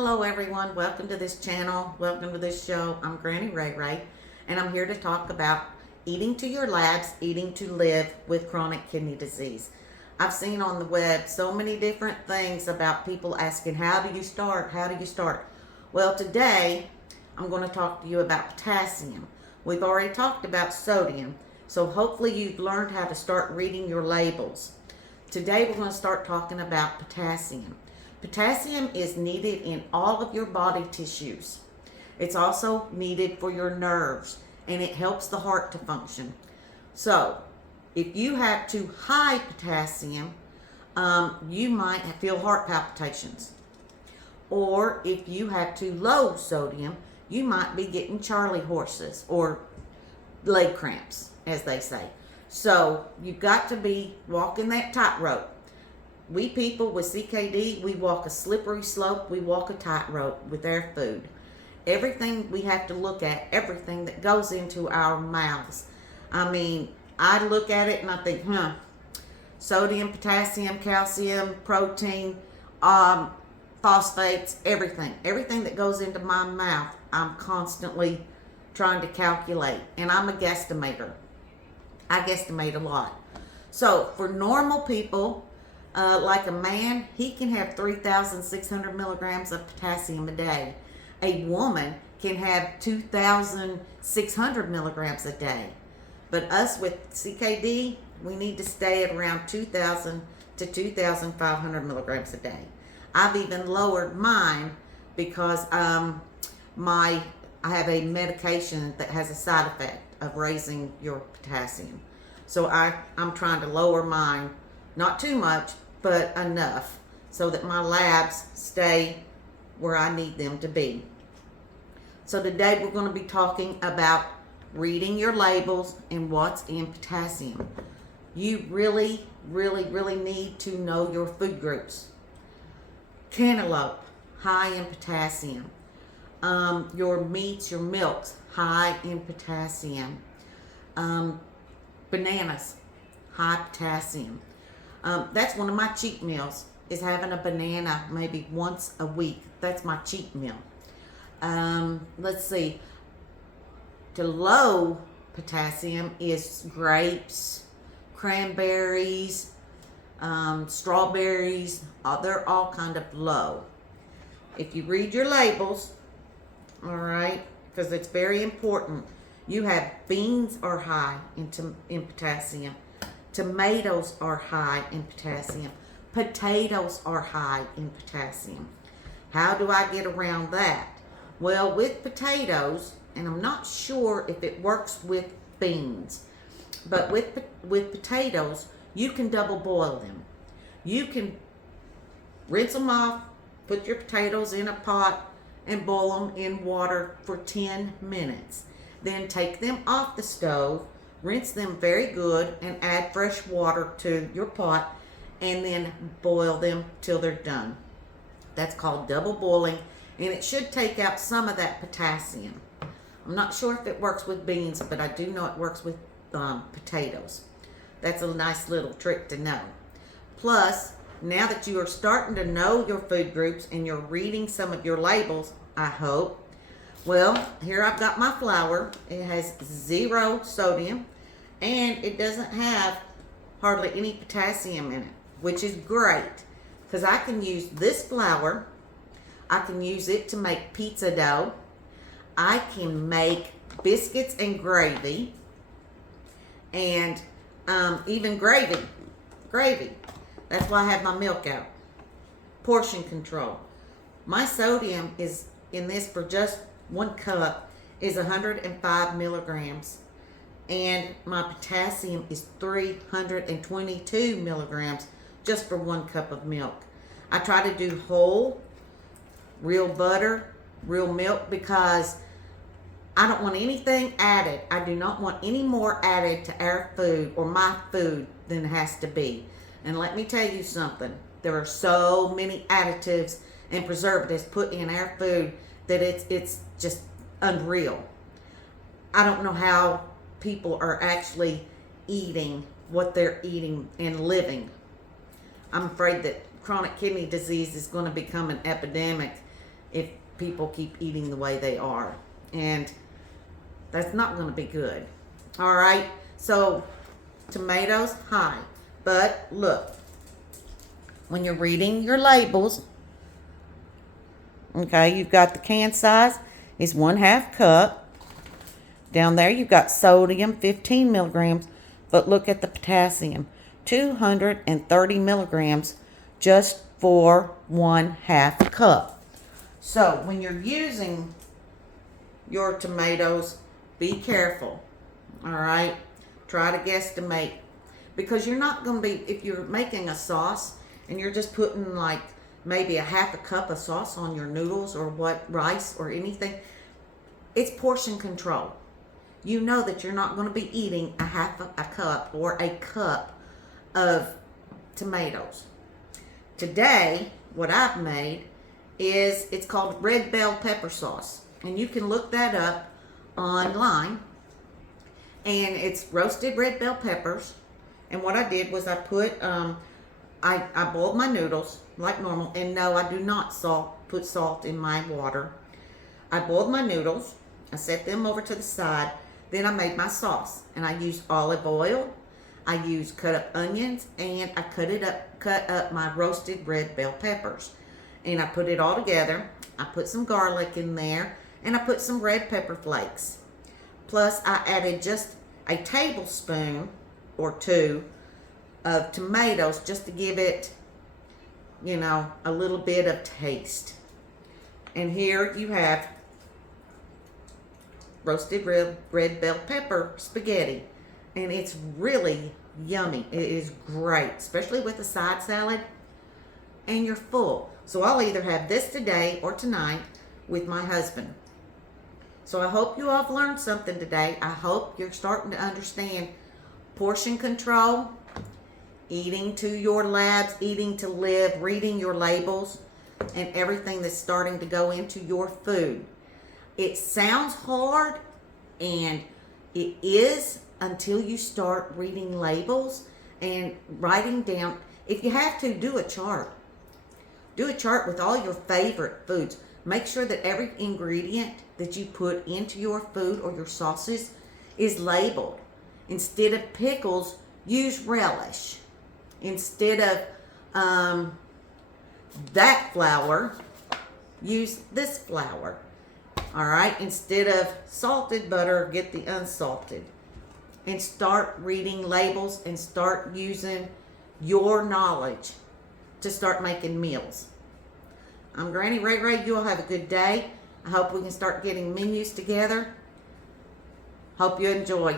Hello everyone, welcome to this channel, welcome to this show. I'm Granny Ray Ray, and I'm here to talk about eating to your labs, eating to live with chronic kidney disease. I've seen on the web so many different things about people asking, how do you start? How do you start? Well, today I'm going to talk to you about potassium. We've already talked about sodium, so hopefully you've learned how to start reading your labels. Today we're going to start talking about potassium. Potassium is needed in all of your body tissues. It's also needed for your nerves, and it helps the heart to function. So, if you have too high potassium, you might feel heart palpitations. Or if you have too low sodium, you might be getting Charlie horses or leg cramps, as they say. So, you've got to be walking that tightrope. We people with CKD, we walk a slippery slope, we walk a tightrope with our food. Everything we have to look at, everything that goes into our mouths. I mean, I look at it and I think, sodium, potassium, calcium, protein, phosphates, everything. Everything that goes into my mouth, I'm constantly trying to calculate. And I'm a guesstimator. I guesstimate a lot. So, for normal people, like a man, he can have 3,600 milligrams of potassium a day. A woman can have 2,600 milligrams a day. But us with CKD, we need to stay at around 2,000 to 2,500 milligrams a day. I've even lowered mine because I have a medication that has a side effect of raising your potassium. So I'm trying to lower mine, not too much, but enough so that my labs stay where I need them to be. So today we're going to be talking about reading your labels and what's in potassium. You really, really, really need to know your food groups. Cantaloupe, high in potassium. Your meats, your milks, high in potassium. Bananas, high potassium. That's one of my cheat meals, is having a banana maybe once a week. That's my cheat meal. Let's see. To low potassium is grapes, cranberries, strawberries. They're all kind of low. If you read your labels, all right, because it's very important. You have beans are high in potassium. Tomatoes are high in potassium. Potatoes are high in potassium. How do I get around that? Well, with potatoes, and I'm not sure if it works with beans, but with potatoes, you can double boil them. You can rinse them off, put your potatoes in a pot, and boil them in water for 10 minutes. Then take them off the stove, rinse them very good, and add fresh water to your pot, and then boil them till they're done. That's called double boiling, and it should take out some of that potassium. I'm not sure if it works with beans, but I do know it works with potatoes. That's a nice little trick to know. Plus, now that you are starting to know your food groups and you're reading some of your labels, I hope, well, here I've got my flour. It has 0 sodium, and it doesn't have hardly any potassium in it, which is great because I can use this flour. I can use it to make pizza dough. I can make biscuits and gravy, and even gravy. That's why I have my milk out. Portion control. My sodium is in this for just 1 cup is 105 milligrams, and my potassium is 322 milligrams just for 1 cup of milk. I try to do whole, real butter, real milk, because I don't want anything added. I do not want any more added to our food or my food than it has to be. And let me tell you something. There are so many additives and preservatives put in our food that it's just unreal. I don't know how people are actually eating what they're eating and living. I'm afraid that chronic kidney disease is going to become an epidemic if people keep eating the way they are. And that's not going to be good. All right, so tomatoes, high. But look, when you're reading your labels, okay, you've got the can size is 1/2 cup. Down there, you've got sodium, 15 milligrams. But look at the potassium, 230 milligrams just for 1/2 cup. So when you're using your tomatoes, be careful. All right, try to guesstimate, because you're not going to be, if you're making a sauce and you're just putting like maybe 1/2 cup of sauce on your noodles or rice or anything, it's portion control. You know that you're not going to be eating 1/2 cup or a cup of tomatoes. Today, what I've made is, it's called red bell pepper sauce. And you can look that up online. And it's roasted red bell peppers. And what I did was I put, I boiled my noodles like normal. And no, I do not put salt in my water. I boiled my noodles. I set them over to the side. Then I made my sauce. And I used olive oil. I used cut up onions. And I cut up my roasted red bell peppers. And I put it all together. I put some garlic in there. And I put some red pepper flakes. Plus, I added just a tablespoon or 2 of tomatoes just to give it, you know, a little bit of taste. And here you have roasted red bell pepper spaghetti. And it's really yummy. It is great, especially with a side salad. And you're full. So I'll either have this today or tonight with my husband. So I hope you all have learned something today. I hope you're starting to understand portion control, eating to your labs, eating to live, reading your labels, and everything that's starting to go into your food. It sounds hard, and it is until you start reading labels and writing down. If you have to, do a chart. Do a chart with all your favorite foods. Make sure that every ingredient that you put into your food or your sauces is labeled. Instead of pickles, use relish. Instead of that flour, use this flour. All right? Instead of salted butter, get the unsalted. And start reading labels and start using your knowledge to start making meals. I'm Granny Ray Ray. You all have a good day. I hope we can start getting menus together. Hope you enjoy.